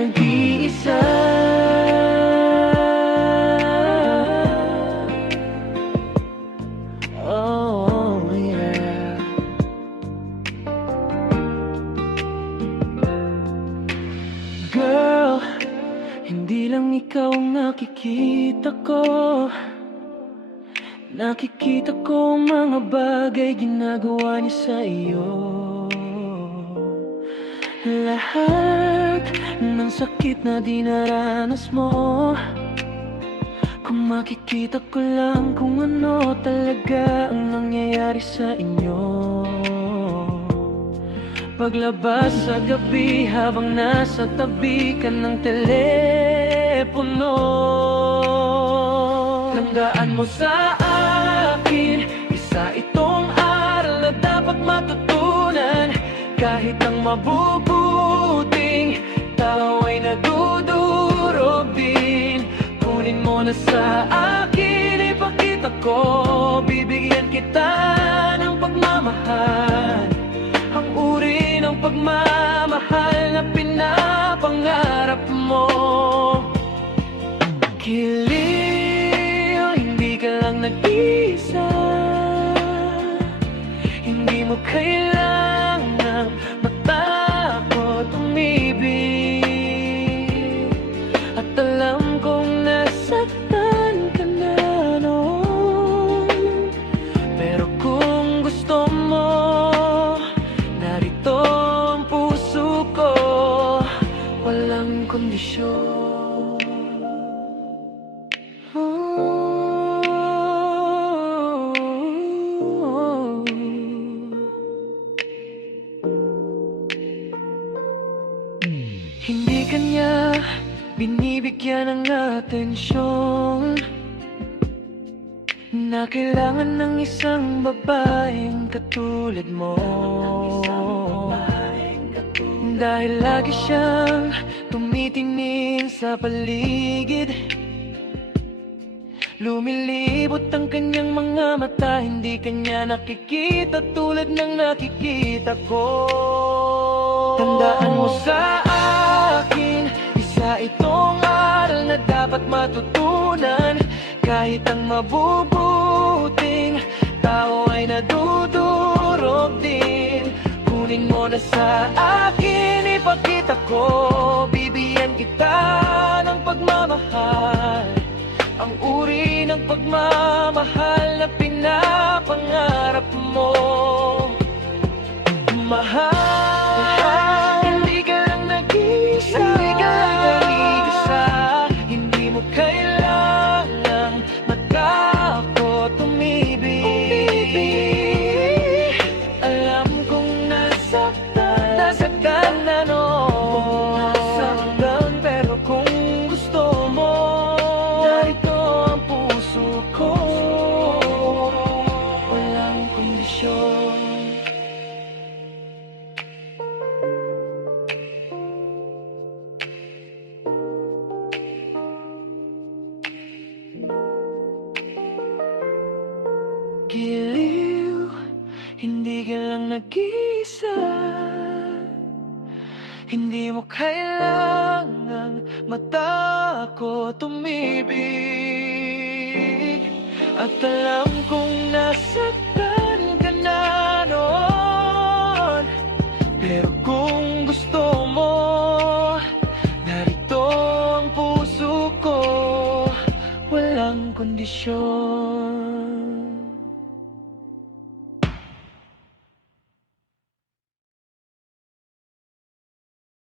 nag-iisa. Oh, yeah. Girl, hindi lang ikaw ang nakikita ko. Nakikita ko ang mga bagay ginagawa niya sa iyo. Lahat ng sakit na dinaranas mo, kung makikita ko lang kung ano talaga ang nangyayari sa inyo. Paglabas sa gabi habang nasa tabi ka ng telepono, tandaan mo sa akin, isa itong aral na dapat matutunan. Kahit ang mabubuting tao ay nadudurog din, kunin mo na sa akin, ipakita ko. Bibigyan kita ng pagmamahal, ang uri ng pagmamahal na pinapangarap mo. Kiliw, hindi ka lang nag-isa. Hindi mo kailangang matakot umibig. At alam kong nasaktan ka na noon, pero kung gusto mo, narito ang puso ko, walang kondisyon. Hindi kanya binibigyan ng atensyon na kailangan ng isang babaeng katulad mo. Dahil lagi siyang tumitingin sa paligid, lumilibot ang kanyang mga mata, hindi kanya nakikita tulad ng nakikita ko. Tandaan mo sa akin, isa itong aral na dapat matutunan. Kahit ang mabubuting tao ay nadudurog din, kunin mo na sa akin, ipakita ko. Bibigyan kita ng pagmamahal, ang uri ng pagmamahal na pinapangarap mo. Mahal, hindi ka lang nag-isa. Hindi ka lang nag-isa. Hindi mo kailangang matakot umibig. Alam kong nasaktan na noon, nasaktan, pero kung gusto mo, narito ang puso ko, walang kondisyon. Giliw, hindi ka lang nag-isa. Hindi mo kailangang matakot umibig. At alam kong nasaktan ka na noon, pero kung gusto mo, narito ang puso ko, walang kondisyon.